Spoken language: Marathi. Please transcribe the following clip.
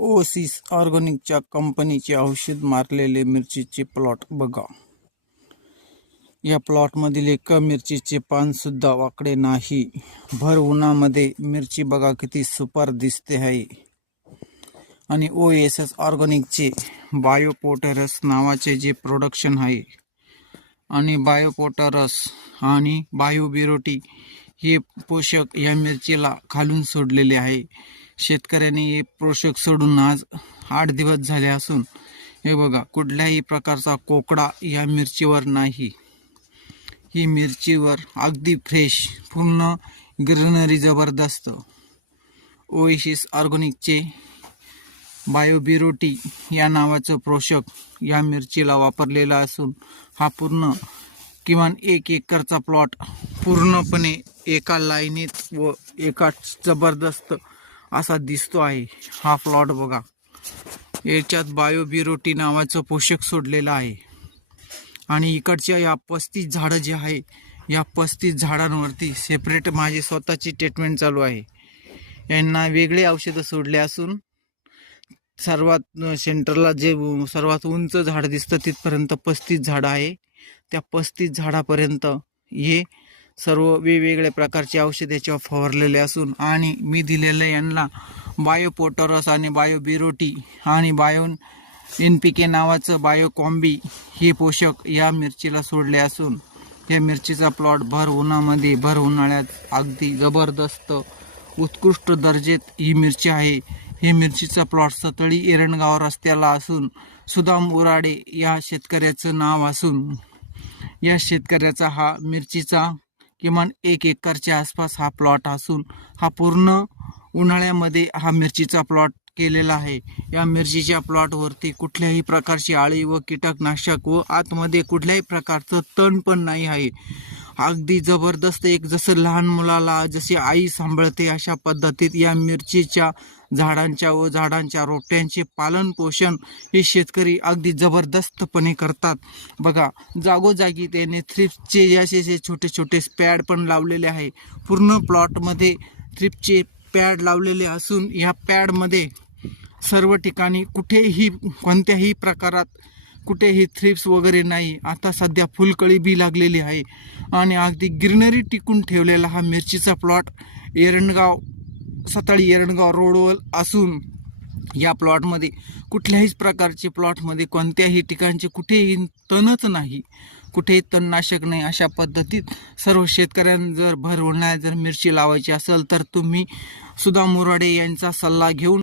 ओसिस ऑर्गॅनिकच्या कंपनीचे औषध मारलेले मिरचीचे प्लॉट बघा. या प्लॉटमधील एका मिरचीचे पान सुद्धा वाकडे नाही. भर उन्हामध्ये मिरची बघा किती सुपर दिसते आहे. आणि ओएसएस ऑर्गॅनिकचे बायोपोटरस नावाचे जे प्रोडक्शन आहे आणि बायोपोटरस आणि बायोबिरोटी हे पोषक या मिरचीला खालून सोडलेले आहे. शेतकऱ्यांनी हे पोषक सोडून आज 8 दिवस झाले असून हे बघा कुठल्याही प्रकारचा कोकडा या मिरचीवर नाही. ही मिरचीवर अगदी फ्रेश पूर्ण ग्रीनरी जबरदस्त. ओएसिस ऑर्गॅनिकचे बायोबिरोटी या नावाचं पोषक या मिरचीला वापरलेला असून हा पूर्ण किमान 1 एकरचा प्लॉट पूर्णपणे एका लाईनीत व एका जबरदस्त असा दिसतो आहे. हा प्लॉट बघा, याच्यात बायोबिरोटी नावाचं पोषक सोडलेलं आहे. आणि इकडच्या या 35 झाडं जे आहे या 35 झाडांवरती सेपरेट माझी स्वतःची ट्रीटमेंट चालू आहे. यांना वेगळे औषधं सोडले असून सर्वात सेंटरला जे सर्वात उंच झाड दिसतं तिथपर्यंत 35 झाडं आहे. त्या 35 झाडापर्यंत हे सर्व वेगवेगळ्या प्रकारचे औषध याच्यावर फवारलेले असून आणि मी दिलेले यांना बायोपोटरस आणि बायोबिरोटी आणि NPK नावाचं बायोकॉम्बी हे पोषक या मिरचीला सोडले असून या मिरचीचा प्लॉट भर उन्हामध्ये भर उन्हाळ्यात अगदी जबरदस्त उत्कृष्ट दर्जेत ही मिरची आहे. हे मिरचीचा प्लॉट सतळी एरणगाव रस्त्याला असून सुदाम उराडे या शेतकऱ्याचं नाव असून या शेतकऱ्याचा हा मिरचीचा किमान 1 एकरच्या आसपास हा प्लॉट असून हा पूर्ण उन्हाळ्यामध्ये हा मिरचीचा प्लॉट केलेला आहे. या मिरचीच्या प्लॉटवरती कुठल्याही प्रकारची आळी व कीटकनाशक व आतमध्ये कुठल्याही प्रकारचं तण पण नाही आहे. अगदी जबरदस्त एक जसं लहान मुलाला जशी आई सांभाळते अशा पद्धतीत या मिरचीच्या झाडांच्या व झाडांच्या रोपट्यांचे पालन पोषण हे शेतकरी अगदी जबरदस्तपणे करतात. बघा जागोजागी त्याने थ्रिप्सचे असे छोटे छोटे पॅड पण लावलेले आहे. पूर्ण प्लॉटमध्ये थ्रिप्सचे पॅड लावलेले असून या पॅडमध्ये सर्व ठिकाणी कुठेही कोणत्याही प्रकारात कुठेही थ्रिप्स वगैरे नाही. आता सध्या फुलकळी बी लागलेली आहे आणि अगदी ग्रीनरी टिकून ठेवलेला हा मिरचीचा प्लॉट सताळी एरणगाव रोडवर असून या प्लॉटमध्ये कुठल्याही प्रकारचे प्लॉटमध्ये कोणत्याही ठिकाणचे कुठेही तणच नाही, कुठेही तणनाशक नाही. अशा पद्धतीत सर्व शेतकऱ्यांना जर भर उन्हाळ्यात जर मिरची लावायची असेल तर तुम्ही सुदाम उराडे यांचा सल्ला घेऊन